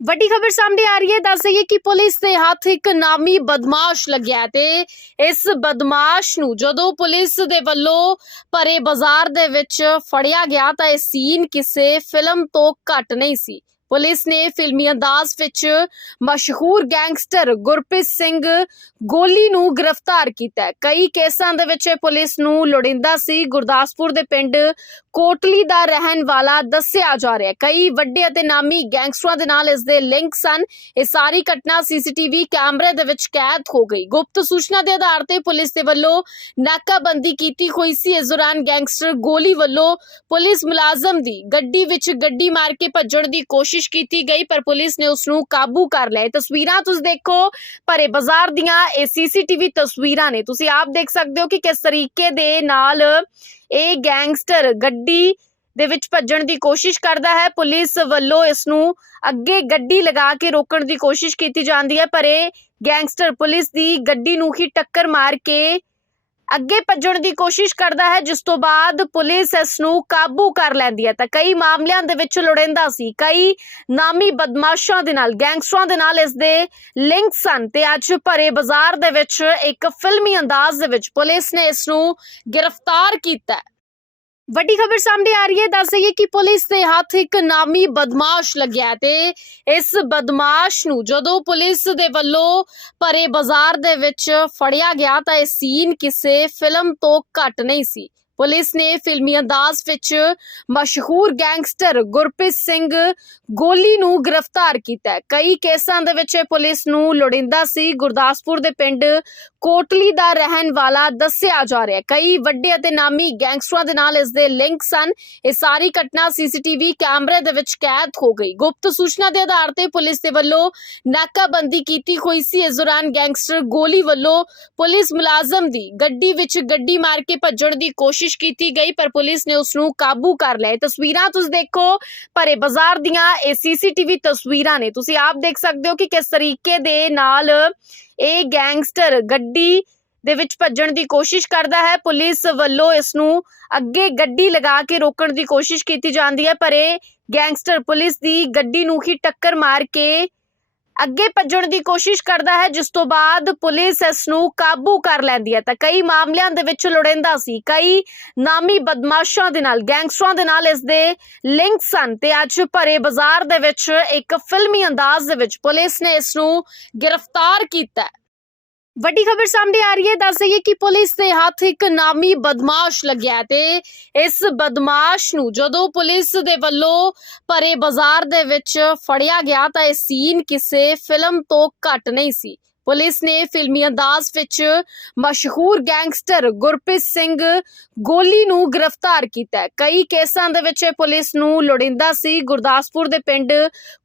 ਵੱਡੀ ਖਬਰ ਸਾਹਮਣੇ ਆ ਰਹੀ ਹੈ। ਦੱਸ ਦਈਏ ਕਿ ਪੁਲਿਸ ਦੇ ਹੱਥ ਇੱਕ ਨਾਮੀ ਬਦਮਾਸ਼ ਲੱਗਿਆ ਤੇ ਇਸ ਬਦਮਾਸ਼ ਨੂੰ ਜਦੋਂ ਪੁਲਿਸ ਦੇ ਵੱਲੋਂ ਭਰੇ ਬਾਜ਼ਾਰ ਦੇ ਵਿੱਚ ਫੜਿਆ ਗਿਆ ਤਾਂ ਇਹ ਸੀਨ ਕਿਸੇ ਫਿਲਮ ਤੋਂ ਘੱਟ ਨਹੀਂ ਸੀ। ਪੁਲਿਸ ਨੇ ਫਿਲਮੀ ਅੰਦਾਜ਼ ਵਿੱਚ ਮਸ਼ਹੂਰ ਗੈਂਗਸਟਰ ਗੁਰਪ੍ਰੀਤ ਸਿੰਘ ਗੋਲੀ ਨੂੰ ਗ੍ਰਿਫਤਾਰ ਕੀਤਾ ਹੈ। ਕਈ ਕੇਸਾਂ ਦੇ ਵਿੱਚ ਪੁਲਿਸ ਨੂੰ ਲੋੜਿੰਦਾ ਸੀ ਗੁਰਦਾਸਪੁਰ ਦੇ ਪਿੰਡ ਕੋਟਲੀ ਦਾ ਰਹਿਣ ਵਾਲਾ ਦੱਸਿਆ ਜਾ ਰਿਹਾ ਹੈ। ਕਈ ਵੱਡੇ ਅਤੇ ਨਾਮੀ ਗੈਂਗਸਟਰਾਂ ਦੇ ਨਾਲ ਇਸ ਦੇ ਲਿੰਕ ਸਨ। ਇਹ ਸਾਰੀ ਘਟਨਾ ਸੀਸੀਟੀਵੀ ਕੈਮਰੇ ਦੇ ਵਿੱਚ ਕੈਦ ਹੋ ਗਈ। ਗੁਪਤ ਸੂਚਨਾ ਦੇ ਆਧਾਰ ਤੇ ਪੁਲਿਸ ਦੇ ਵੱਲੋਂ ਨਾਕਾਬੰਦੀ ਕੀਤੀ ਹੋਈ ਸੀ। ਇਸ ਦੌਰਾਨ ਗੈਂਗਸਟਰ ਗੋਲੀ ਵੱਲੋਂ ਪੁਲਿਸ ਮੁਲਾਜ਼ਮ ਦੀ ਗੱਡੀ ਵਿੱਚ ਗੱਡੀ ਮਾਰ ਕੇ ਭੱਜਣ ਦੀ ਕੋਸ਼ਿਸ਼ ਕੀਤੀ ਗਈ, ਪਰ ਪੁਲਿਸ ਨੇ ਉਸ ਨੂੰ ਕਾਬੂ ਕਰ ਲਿਆ। ਤਸਵੀਰਾਂ ਤੁਸੀਂ ਦੇਖੋ, ਭਰੇ ਬਾਜ਼ਾਰ ਦੀਆਂ ਇਹ ਸੀਸੀਟੀਵੀ ਤਸਵੀਰਾਂ ਨੇ। ਤੁਸੀਂ ਆਪ ਦੇਖ ਸਕਦੇ ਹੋ ਕਿ ਕਿਸ ਤਰੀਕੇ ਦੇ ਨਾਲ ਇਹ ਗੈਂਗਸਟਰ ਗੱਡੀ ਦੇ ਵਿੱਚ ਭੱਜਣ ਦੀ ਕੋਸ਼ਿਸ਼ ਕਰਦਾ ਹੈ। ਪੁਲਿਸ ਵੱਲੋਂ ਇਸ ਨੂੰ ਅੱਗੇ ਗੱਡੀ ਲਗਾ ਕੇ ਰੋਕਣ ਦੀ ਕੋਸ਼ਿਸ਼ ਕੀਤੀ ਜਾਂਦੀ ਹੈ, ਪਰ ਇਹ ਗੈਂਗਸਟਰ ਪੁਲਿਸ ਦੀ ਗੱਡੀ ਨੂੰ ਹੀ ਟੱਕਰ ਮਾਰ ਕੇ ਅੱਗੇ ਭੱਜਣ ਦੀ ਕੋਸ਼ਿਸ਼ ਕਰਦਾ ਹੈ, ਜਿਸ ਤੋਂ ਬਾਅਦ ਪੁਲਿਸ ਇਸ ਨੂੰ ਕਾਬੂ ਕਰ ਲੈਂਦੀ ਹੈ। ਤਾਂ ਕਈ ਮਾਮਲਿਆਂ ਦੇ ਵਿੱਚ ਲੋੜਿੰਦਾ ਸੀ। ਕਈ ਨਾਮੀ ਬਦਮਾਸ਼ਾਂ ਦੇ ਨਾਲ, ਗੈਂਗਸਟਰਾਂ ਦੇ ਨਾਲ ਇਸ ਦੇ ਲਿੰਕ ਸਨ। ਤੇ ਅੱਜ ਭਰੇ ਬਾਜ਼ਾਰ ਦੇ ਵਿੱਚ ਇੱਕ ਫਿਲਮੀ ਅੰਦਾਜ਼ ਦੇ ਵਿੱਚ ਪੁਲਿਸ ਨੇ ਇਸ ਨੂੰ ਗ੍ਰਿਫਤਾਰ ਕੀਤਾ ਵੱਡੀ ਖਬਰ ਸਾਹਮਣੇ ਆ ਰਹੀ ਹੈ। ਦੱਸ ਦਈਏ ਕਿ ਪੁਲਿਸ ਦੇ ਹੱਥ ਇੱਕ ਨਾਮੀ ਬਦਮਾਸ਼ ਲੱਗਿਆ ਤੇ ਇਸ ਬਦਮਾਸ਼ ਨੂੰ ਜਦੋਂ ਪੁਲਿਸ ਦੇ ਵੱਲੋਂ ਭਰੇ ਬਾਜ਼ਾਰ ਦੇ ਵਿੱਚ ਫੜਿਆ ਗਿਆ ਤਾਂ ਇਹ ਸੀਨ ਕਿਸੇ ਫਿਲਮ ਤੋਂ ਘੱਟ ਨਹੀਂ ਸੀ। ਪੁਲਿਸ ਨੇ ਫਿਲਮੀ ਅੰਦਾਜ਼ ਵਿੱਚ ਮਸ਼ਹੂਰ ਗੈਂਗਸਟਰ ਗੁਰਪ੍ਰੀਤ ਸਿੰਘ ਗੋਲੀ ਨੂੰ ਗ੍ਰਿਫਤਾਰ ਕੀਤਾ ਹੈ। ਕਈ ਕੇਸਾਂ ਦੇ ਵਿੱਚ ਪੁਲਿਸ ਨੂੰ ਲੋੜਿੰਦਾ ਸੀ ਗੁਰਦਾਸਪੁਰ ਦੇ ਪਿੰਡ ਕੋਟਲੀ ਦਾ ਰਹਿਣ ਵਾਲਾ ਦੱਸਿਆ ਜਾ ਰਿਹਾ ਹੈ। ਕਈ ਵੱਡੇ ਅਤੇ ਨਾਮੀ ਗੈਂਗਸਟਰਾਂ ਦੇ ਨਾਲ ਇਸ ਦੇ ਲਿੰਕ ਸਨ। ਇਹ ਸਾਰੀ ਘਟਨਾ ਸੀਸੀਟੀਵੀ ਕੈਮਰੇ ਦੇ ਵਿੱਚ ਕੈਦ ਹੋ ਗਈ। ਗੁਪਤ ਸੂਚਨਾ ਦੇ ਆਧਾਰ ਤੇ ਪੁਲਿਸ ਦੇ ਵੱਲੋਂ ਨਾਕਾਬੰਦੀ ਕੀਤੀ ਹੋਈ ਸੀ। ਇਸ ਦੌਰਾਨ ਗੈਂਗਸਟਰ ਗੋਲੀ ਵੱਲੋਂ ਪੁਲਿਸ ਮੁਲਾਜ਼ਮ ਦੀ ਗੱਡੀ ਵਿੱਚ ਗੱਡੀ ਮਾਰ ਕੇ ਭੱਜਣ ਦੀ ਕੋਸ਼ਿਸ਼ ਕੀਤੀ ਗਈ, ਪਰ ਪੁਲਿਸ ਨੇ ਉਸ ਨੂੰ ਕਾਬੂ ਕਰ ਲਿਆ। ਇਹ ਤਸਵੀਰਾਂ ਤੁਸੀਂ ਦੇਖੋ ਭਰੇ ਬਾਜ਼ਾਰ ਦੀਆਂ ਇਹ ਸੀਸੀਟੀਵੀ ਤਸਵੀਰਾਂ ਨੇ। ਤੁਸੀਂ ਆਪ ਦੇਖ ਸਕਦੇ ਹੋ ਕਿ ਕਿਸ ਤਰੀਕੇ ਦੇ ਨਾਲ ਇਹ ਗੈਂਗਸਟਰ ਗੱਡੀ ਦੇ ਵਿੱਚ ਭੱਜਣ ਦੀ ਕੋਸ਼ਿਸ਼ ਕਰਦਾ ਹੈ। ਪੁਲਿਸ ਵੱਲੋਂ ਇਸ ਨੂੰ ਅੱਗੇ ਗੱਡੀ ਲਗਾ ਕੇ ਰੋਕਣ ਦੀ ਕੋਸ਼ਿਸ਼ ਕੀਤੀ ਜਾਂਦੀ ਹੈ, ਪਰ ਇਹ ਗੈਂਗਸਟਰ ਪੁਲਿਸ ਦੀ ਗੱਡੀ ਨੂੰ ਹੀ ਟੱਕਰ ਮਾਰ ਕੇ ਅੱਗੇ ਭੱਜਣ ਦੀ ਕੋਸ਼ਿਸ਼ ਕਰਦਾ ਹੈ, ਜਿਸ ਤੋਂ ਬਾਅਦ ਪੁਲਿਸ ਇਸ ਨੂੰ ਕਾਬੂ ਕਰ ਲੈਂਦੀ ਹੈ। ਤਾਂ ਕਈ ਮਾਮਲਿਆਂ ਦੇ ਵਿੱਚ ਲੋੜਿੰਦਾ ਸੀ। ਕਈ ਨਾਮੀ ਬਦਮਾਸ਼ਾਂ ਦੇ ਨਾਲ, ਗੈਂਗਸਟਰਾਂ ਦੇ ਨਾਲ ਇਸ ਦੇ ਲਿੰਕ ਸਨ। ਤੇ ਅੱਜ ਭਰੇ ਬਾਜ਼ਾਰ ਦੇ ਵਿੱਚ ਇੱਕ ਫਿਲਮੀ ਅੰਦਾਜ਼ ਦੇ ਵਿੱਚ ਪੁਲਿਸ ਨੇ ਇਸ ਨੂੰ ਗ੍ਰਿਫਤਾਰ ਕੀਤਾ ਵੱਡੀ ਖਬਰ ਸਾਹਮਣੇ ਆ ਰਹੀ ਹੈ। ਦੱਸ ਦਈਏ ਕਿ ਪੁਲਿਸ ਦੇ ਹੱਥ ਇੱਕ ਨਾਮੀ ਬਦਮਾਸ਼ ਲੱਗਿਆ ਤੇ ਇਸ ਬਦਮਾਸ਼ ਨੂੰ ਜਦੋਂ ਪੁਲਿਸ ਦੇ ਵੱਲੋਂ ਭਰੇ ਬਾਜ਼ਾਰ ਦੇ ਵਿੱਚ ਫੜਿਆ ਗਿਆ ਤਾਂ ਇਹ ਸੀਨ ਕਿਸੇ ਫਿਲਮ ਤੋਂ ਘੱਟ ਨਹੀਂ ਸੀ। ਪੁਲਿਸ ਨੇ ਫਿਲਮੀ ਅੰਦਾਜ਼ ਵਿੱਚ ਮਸ਼ਹੂਰ ਗੈਂਗਸਟਰ ਗੁਰਪ੍ਰੀਤ ਸਿੰਘ ਗੋਲੀ ਨੂੰ ਗ੍ਰਿਫਤਾਰ ਕੀਤਾ ਕਈ ਕੇਸਾਂ ਦੇ ਵਿੱਚ ਪੁਲਿਸ ਨੂੰ ਲੋੜਿੰਦਾ ਸੀ। ਗੁਰਦਾਸਪੁਰ ਦੇ ਪਿੰਡ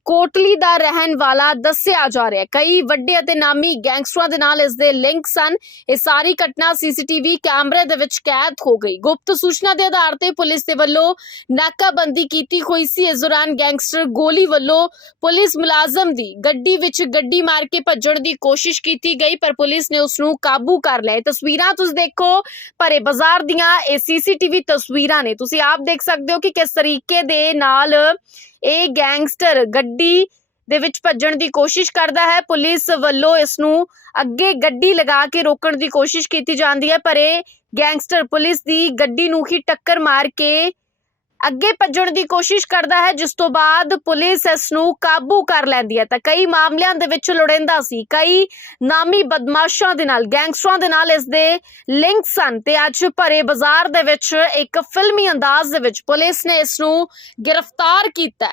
ਕੋਟਲੀ ਦਾ ਰਹਿਣ ਵਾਲਾ ਦੱਸਿਆ ਜਾ ਰਿਹਾ ਕਈ ਵੱਡੇ ਅਤੇ ਨਾਮੀ ਗੈਂਗਸਟਰਾਂ ਦੇ ਨਾਲ ਇਸ ਦੇ ਲਿੰਕ ਸਨ। ਇਹ ਸਾਰੀ ਘਟਨਾ ਸੀਸੀਟੀਵੀ ਕੈਮਰੇ ਦੇ ਵਿੱਚ ਕੈਦ ਹੋ ਗਈ। ਗੁਪਤ ਸੂਚਨਾ ਦੇ ਆਧਾਰ ਤੇ ਪੁਲਿਸ ਦੇ ਵੱਲੋਂ ਨਾਕਾਬੰਦੀ ਕੀਤੀ ਹੋਈ ਸੀ। ਇਸ ਦੌਰਾਨ ਗੈਂਗਸਟਰ ਗੋਲੀ ਵੱਲੋਂ ਪੁਲਿਸ ਮੁਲਾਜ਼ਮ ਦੀ ਗੱਡੀ ਵਿੱਚ ਗੱਡੀ ਮਾਰ ਕੇ ਭੱਜਣ ਦੀ ਕੋਸ਼ਿਸ਼ ਕੀਤੀ ਗਈ, ਪਰ ਪੁਲਿਸ ਨੇ ਉਸ ਨੂੰ ਕਾਬੂ ਕਰ ਲਿਆ। ਇਹ ਤਸਵੀਰਾਂ ਤੁਸੀਂ ਦੇਖੋ, ਭਰੇ ਬਾਜ਼ਾਰ ਦੀਆਂ ਇਹ ਸੀਸੀਟੀਵੀ ਤਸਵੀਰਾਂ ਨੇ। ਤੁਸੀਂ ਆਪ ਦੇਖ ਸਕਦੇ ਹੋ ਕਿ ਕਿਸ ਤਰੀਕੇ ਦੇ ਨਾਲ ਇਹ ਗੈਂਗਸਟਰ ਗੱਡੀ ਦੇ ਵਿੱਚ ਭੱਜਣ ਦੀ ਕੋਸ਼ਿਸ਼ ਕਰਦਾ ਹੈ। ਪੁਲਿਸ ਵੱਲੋਂ ਇਸ ਨੂੰ ਅੱਗੇ ਗੱਡੀ ਲਗਾ ਕੇ ਰੋਕਣ ਦੀ ਕੋਸ਼ਿਸ਼ ਕੀਤੀ ਜਾਂਦੀ ਹੈ, ਪਰ ਇਹ ਗੈਂਗਸਟਰ ਪੁਲਿਸ ਦੀ ਗੱਡੀ ਨੂੰ ਹੀ ਟੱਕਰ ਮਾਰ ਕੇ ਅੱਗੇ ਭੱਜਣ ਦੀ ਕੋਸ਼ਿਸ਼ ਕਰਦਾ ਹੈ, ਜਿਸ ਤੋਂ ਬਾਅਦ ਪੁਲਿਸ ਇਸ ਨੂੰ ਕਾਬੂ ਕਰ ਲੈਂਦੀ ਹੈ। ਤਾਂ ਕਈ ਮਾਮਲਿਆਂ ਦੇ ਵਿੱਚ ਲੋੜਿੰਦਾ ਸੀ। ਕਈ ਨਾਮੀ ਬਦਮਾਸ਼ਾਂ ਦੇ ਨਾਲ, ਗੈਂਗਸਟਰਾਂ ਦੇ ਨਾਲ ਇਸ ਦੇ ਲਿੰਕ ਸਨ। ਤੇ ਅੱਜ ਭਰੇ ਬਾਜ਼ਾਰ ਦੇ ਵਿੱਚ ਇੱਕ ਫਿਲਮੀ ਅੰਦਾਜ਼ ਦੇ ਵਿੱਚ ਪੁਲਿਸ ਨੇ ਇਸ ਨੂੰ ਗ੍ਰਿਫਤਾਰ ਕੀਤਾ